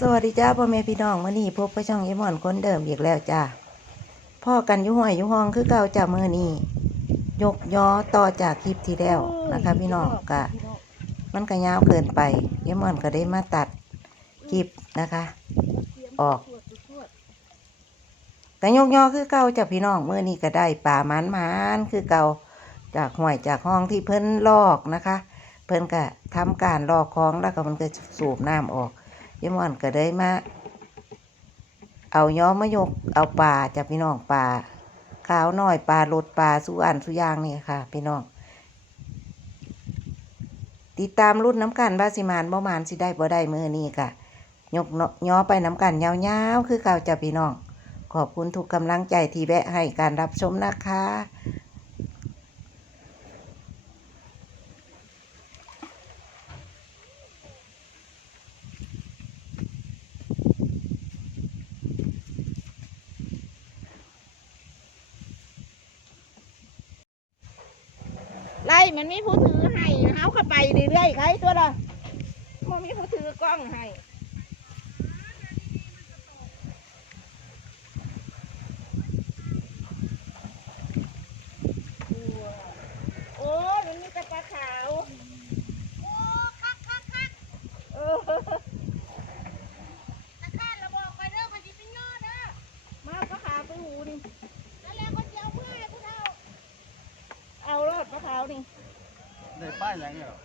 สวัสดีจ้าพ่อแม่พี่น้องมื่อนี้พบกับช่องยายหมอนคนเดิมอีกแล้วจ้าพ่อกันยุ่ห้อยยุ่ห้องคือเก่าจ้ามื่อนี้ยกย้อต่อจากคลิปที่แล้วนะคะ พี่น้องกะมันก็ยาวเกินไปยายหมอนก็ได้มาตัดคลิปนะคะ ออกก็ยกย้อคือเก่าจ้าพี่น้องมื่อนี้ก็ได้ป่ามันมันคือเก่าจากห้วยจากห้องที่เพิ่นลอกนะคะ เพิ่นก็ทำการลอกคล้องแล้วก็มันก็สูบน้ำออก ยายม่อนก็ได้มาเอาย้อมมายกเอาปลาจากพี่น้องปลาขาวน้อยปลาลดปลาสุอันสุยางนี่ค่ะ พี่น้องติดตามรุ่นน้ำกันบาสิมานบ่มานสิได้บ่ได้มือนี้ค่ะยกะย้อไปน้ำกันยาวๆคือเก่าจ้ะพี่น้อง ขอบคุณทุกกำลังใจที่แวะให้การรับชมนะคะ มันมีผู้ถือให้เขาเข้าไปเรื่อยๆใครตัวละมันมีผู้ถือกล้องให้โอ้ยมันมีแต่ปลาขาว โอ้คักคักคักเออ ตะข้านเราบอกไปเด้อมันสิเป็นยอดเด้อ มาปลาขาวไปหูนี่ แล้วแล้วก็สิเอาเมื่อให้ผู้เฒ่า เอารอดปลาขาวนี่ ได้ป้ายยังเหรอ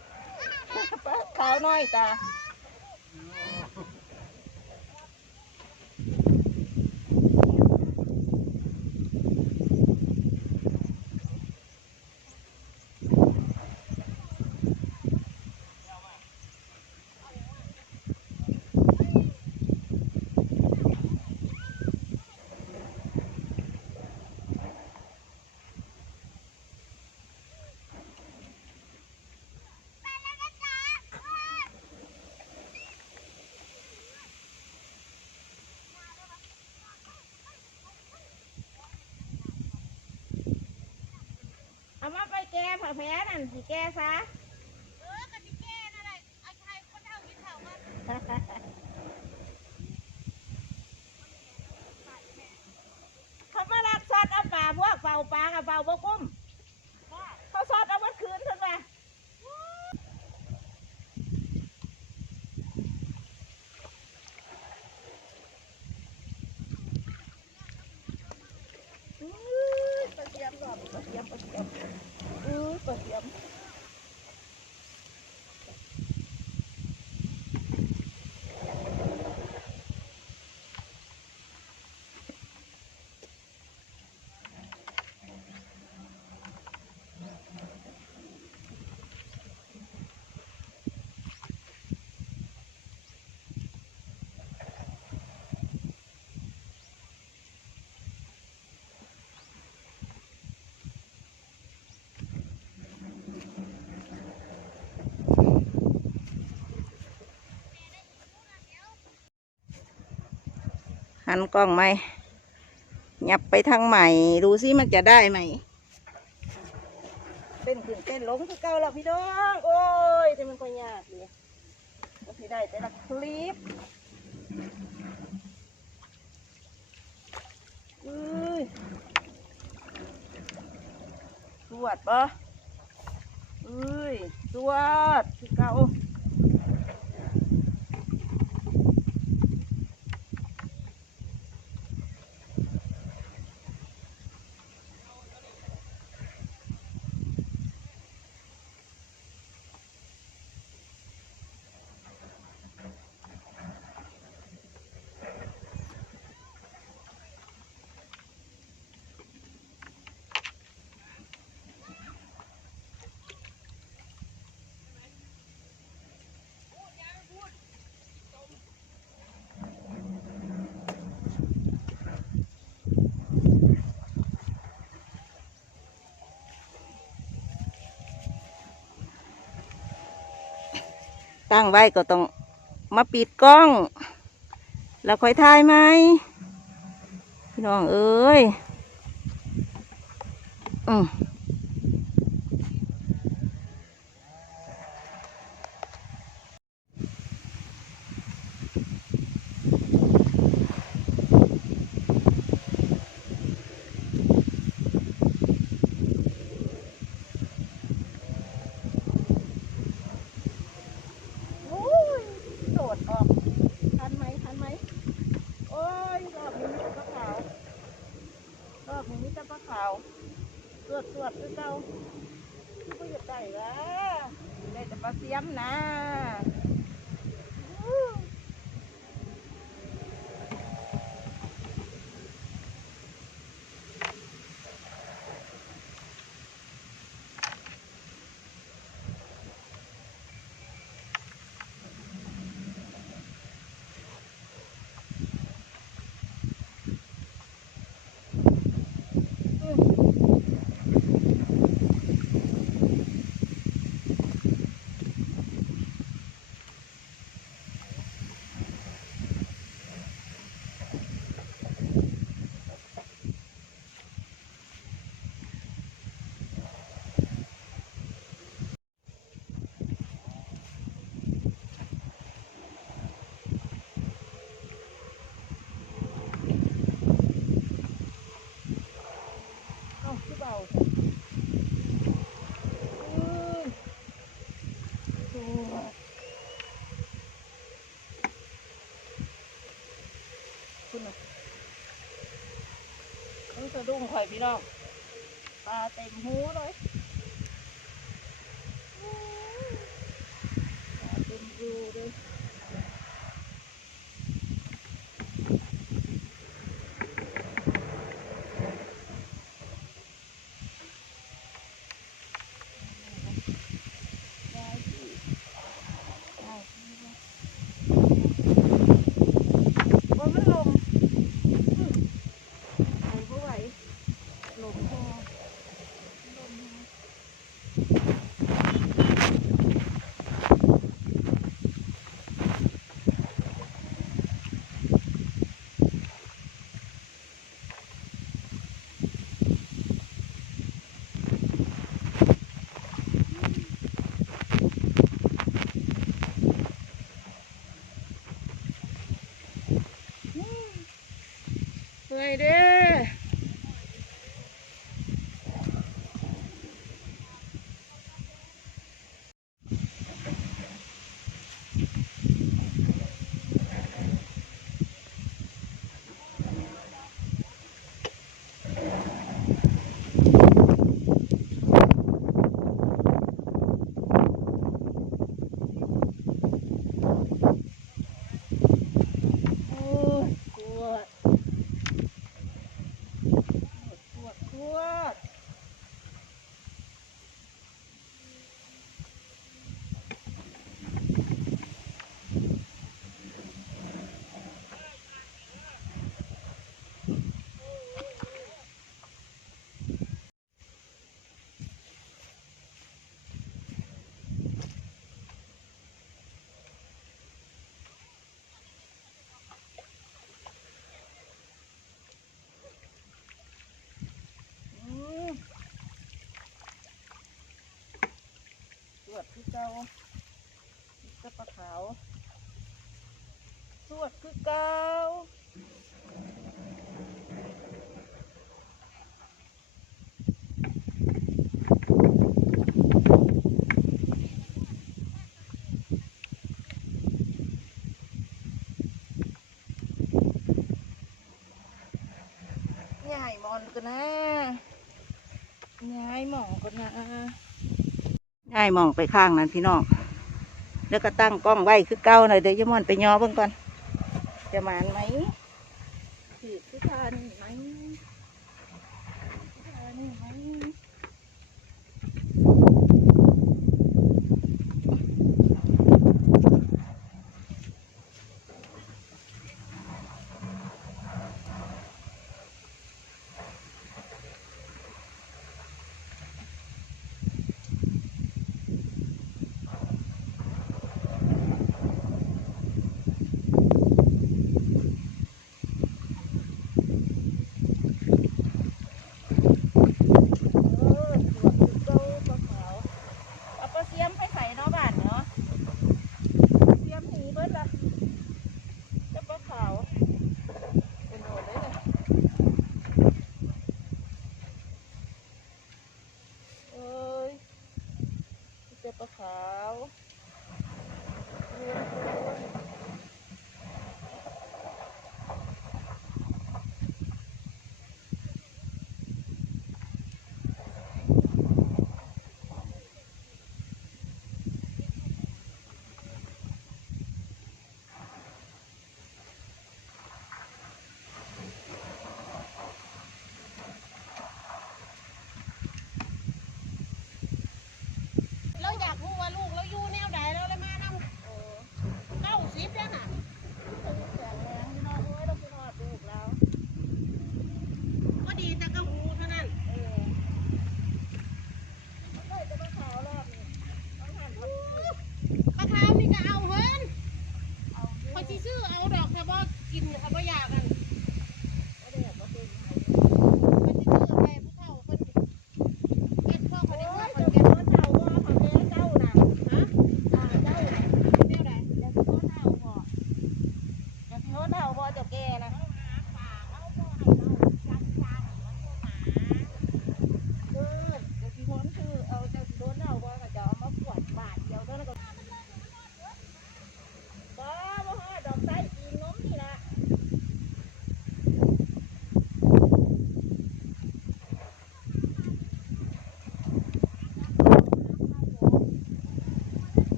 ปลา ขา เอามาไปแก้ผักแผลนั่นสิแก้ซะ เออกะสิแก้นั่นแหละเอาให้คนเฒ่ากินข้าวมันเขามาลักซอดเอาปลาพวกเป่าปลากับเป่าบกุ้มเขาซอดเอาวัดคืนเถอะมาอื้อปลาเทียมหรอปลาเทียมปลาเทียมอื้อปลาเทียม หันกล้องไหมหยับไปทางใหม่ ดูซิมันจะได้ไหมเต้นขึ้นเต้นลงคือเก่าแล้วพี่น้อง โอ้ยแต่มันก็ยากเลยก็สิได้แต่ละคลิปอุ้ยสวดปะอุ้ยสวดคือเก่า ตั้งไว้ก็ต้องมาปิดกล้อง แล้วค่อยถ่ายไหมพี่น้องเอ้ยอืม ได้ละได้ แต่ปลาเสียมนะเอ้าคือเบาอื้อตัวคุณน่ะต้อง สะดุ้งข่อยพี่น้องปลาเต็มหูเลยอื้อปลาเต็มรูเลยได้สิได้สิว่ามันลมอื้อไปบ่ไหวลมพอลมพอ เฮ้ยเด้อโอ้ยปวด ปวดปวดอืมสวดคือเก่าสปลาขาว สวดคือ เก่าใหญ่มอนกันนะย้ายหมองกันนะย้ายหมองไปข้างนั้นพี่น้อง แล้วก็ตั้งกล้องไว้คือเก้าหน่อยเดี๋ยวยมอนไปยอเบิ่งก่อน จะหมานไหมผิดทุกท่าน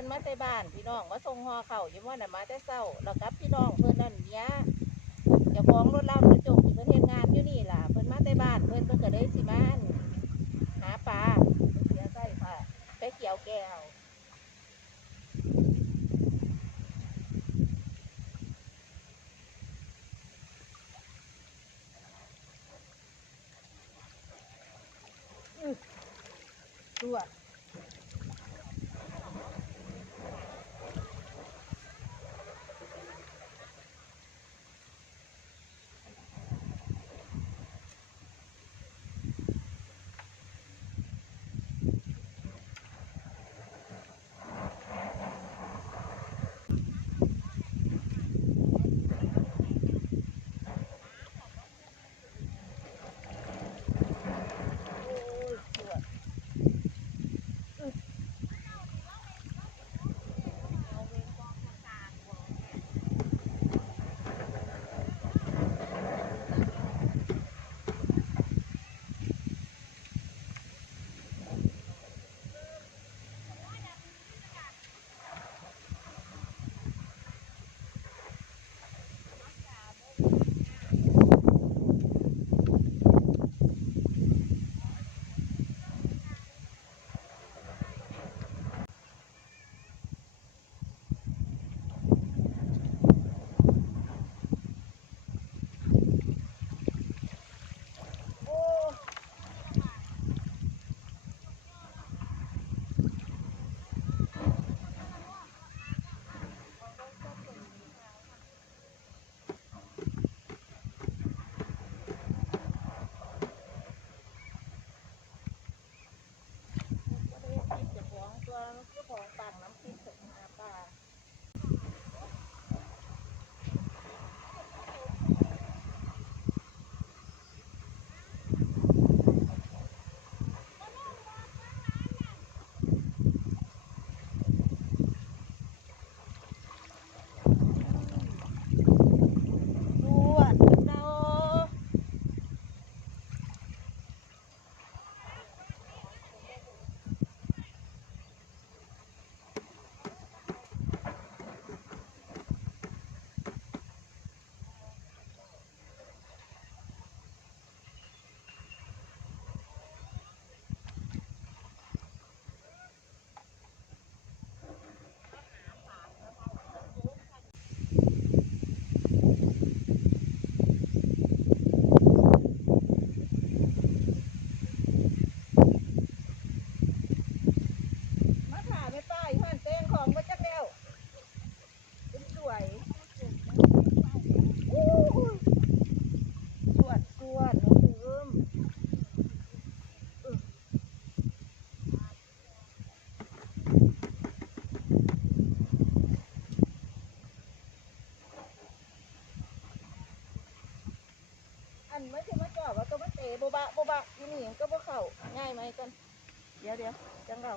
พิ่นมาแต่บ้านพี่น้องมาส่งหอเข่าอยู่ว่าน่ะมาแต่เศร้าแล้วกับพี่น้องเพื่อนนั่นเนี้ยจะฟ้องรถเล่ารถจงที่เพิ่นเฮ็งานอยู่นี่ล่ะเพิ่นมาแต่บ้านเพื่อนเพื่นก็ได้สิมันหาปลาเสียใจค่ะไปเกี่ยวแก้ว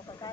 มันก็